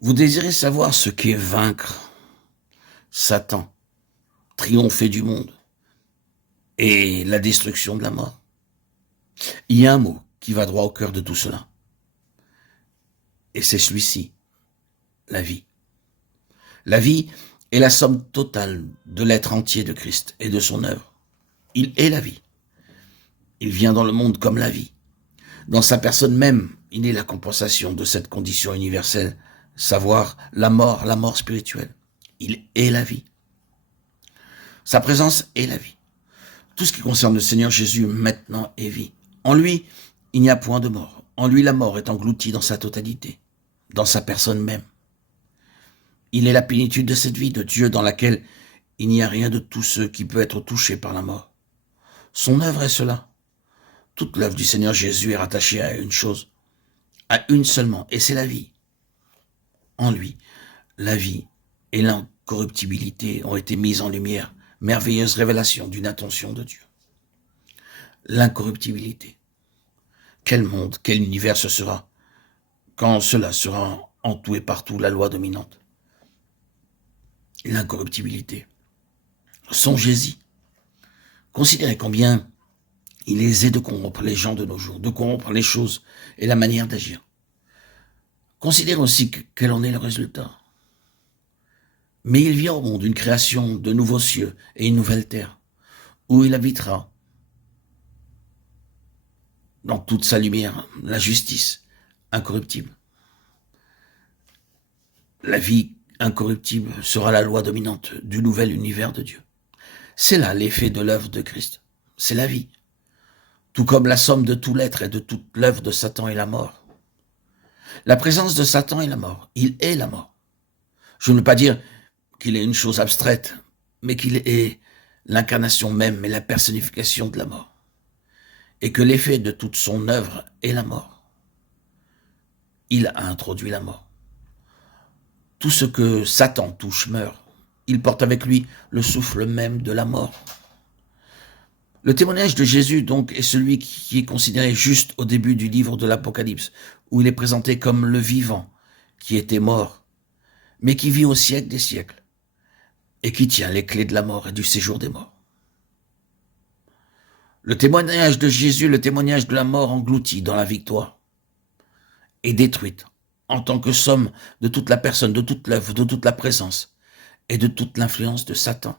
Vous désirez savoir ce qu'est vaincre Satan, triompher du monde et la destruction de la mort? Il y a un mot qui va droit au cœur de tout cela, et c'est celui-ci, la vie. La vie est la somme totale de l'être entier de Christ et de son œuvre. Il est la vie. Il vient dans le monde comme la vie. Dans sa personne même, il est la compensation de cette condition universelle, savoir la mort spirituelle. Il est la vie. Sa présence est la vie. Tout ce qui concerne le Seigneur Jésus maintenant est vie. En lui, il n'y a point de mort. En lui, la mort est engloutie dans sa totalité, dans sa personne même. Il est la plénitude de cette vie de Dieu dans laquelle il n'y a rien de tout ce qui peut être touché par la mort. Son œuvre est cela. Toute l'œuvre du Seigneur Jésus est rattachée à une chose, à une seulement, et c'est la vie. En lui, la vie et l'incorruptibilité ont été mises en lumière, merveilleuse révélation d'une attention de Dieu. L'incorruptibilité. Quel monde, quel univers ce sera quand cela sera en tout et partout la loi dominante. L'incorruptibilité. Songez-y. Considérez combien il est aisé de corrompre les gens de nos jours, de corrompre les choses et la manière d'agir. Considérez aussi quel en est le résultat. Mais il vient au monde une création de nouveaux cieux et une nouvelle terre, où il habitera dans toute sa lumière, la justice incorruptible. La vie incorruptible sera la loi dominante du nouvel univers de Dieu. C'est là l'effet de l'œuvre de Christ. C'est la vie. Tout comme la somme de tout l'être et de toute l'œuvre de Satan est la mort. La présence de Satan est la mort. Il est la mort. Je ne veux pas dire qu'il est une chose abstraite, mais qu'il est l'incarnation même et la personnification de la mort. Et que l'effet de toute son œuvre est la mort. Il a introduit la mort. Tout ce que Satan touche meurt. Il porte avec lui le souffle même de la mort. Le témoignage de Jésus, donc, est celui qui est considéré juste au début du livre de l'Apocalypse, où il est présenté comme le vivant, qui était mort, mais qui vit au siècle des siècles, et qui tient les clés de la mort et du séjour des morts. Le témoignage de Jésus, le témoignage de la mort englouti dans la victoire, est détruite en tant que somme de toute la personne, de toute l'œuvre, de toute la présence et de toute l'influence de Satan.